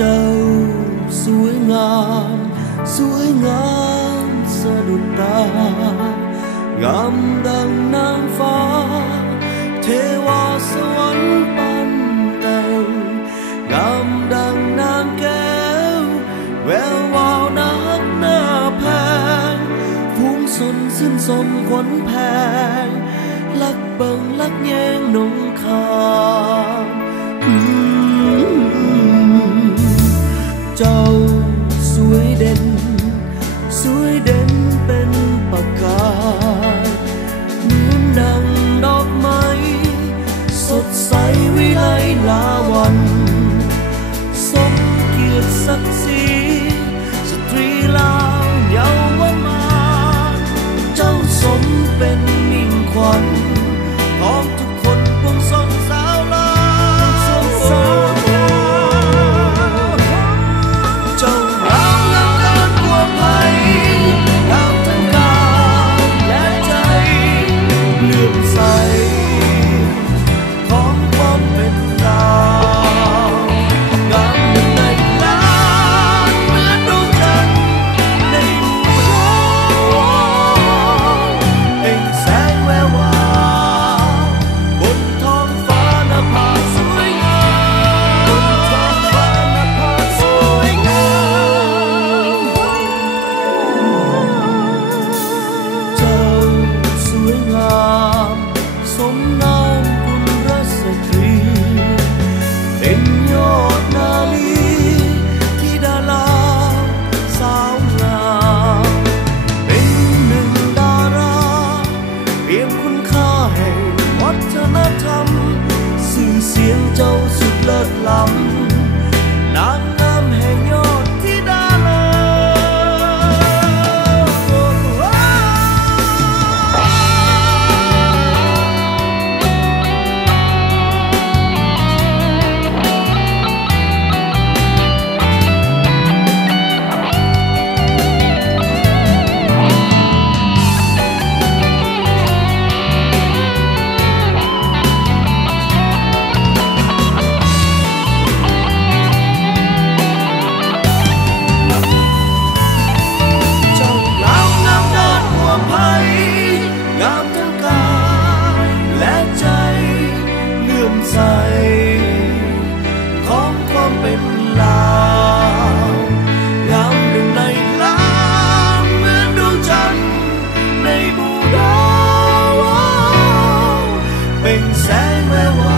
เจ้าสวยงามสวยงามสะดุดตางามดังนางฟ้าเทวาสวรรค์ปันแต่งงามดังนางแก้วแวววาวนักหน้าแพงฟุ้งสนสิ้นสมขวัญแพงลักเบิงลักแยงนงคามเจ้าสวยเด่นสวยเด่นเป็นประกายเหมือนดังดอกไม้สดใสวิไลลาวันสมเกียรติศักดิ์ศรีสตรีลาวเยาวมาเจ้าสมเป็นมิ่งขวัญของทุกคนปวงสงสาวลาวเจ้างามงามเกินกว่าใครงามทั้งกายและใจเลื่อมใสของความเป็นลาวงามหนึ่งในล้านเหมือนดวงจันทร์ในหมู่ดาวเปล่งแสงแวววาวบนท้องฟ้านภาสวยงามบนท้องฟ้านภาสวยงามเจ้าสวยงามสมนามกุลสตรีเป็นยอดนาลีที่ดาราสาวงามเป็นหนึ่งดาราเปรียบคุณค่าแห่งวัฒนธรรมสื่อเสียงเจ้าสุดเลิศล้ำนางงามแห่งยอดที่ดาราเจ้างามงามเกินกว่าใครงามทั้งกายและใจเลื่อมใสของความเป็นลาวงามหนึ่งในล้านเหมือนดวงจันทร์ในหมู่ดาวเปล่งแสงแวววา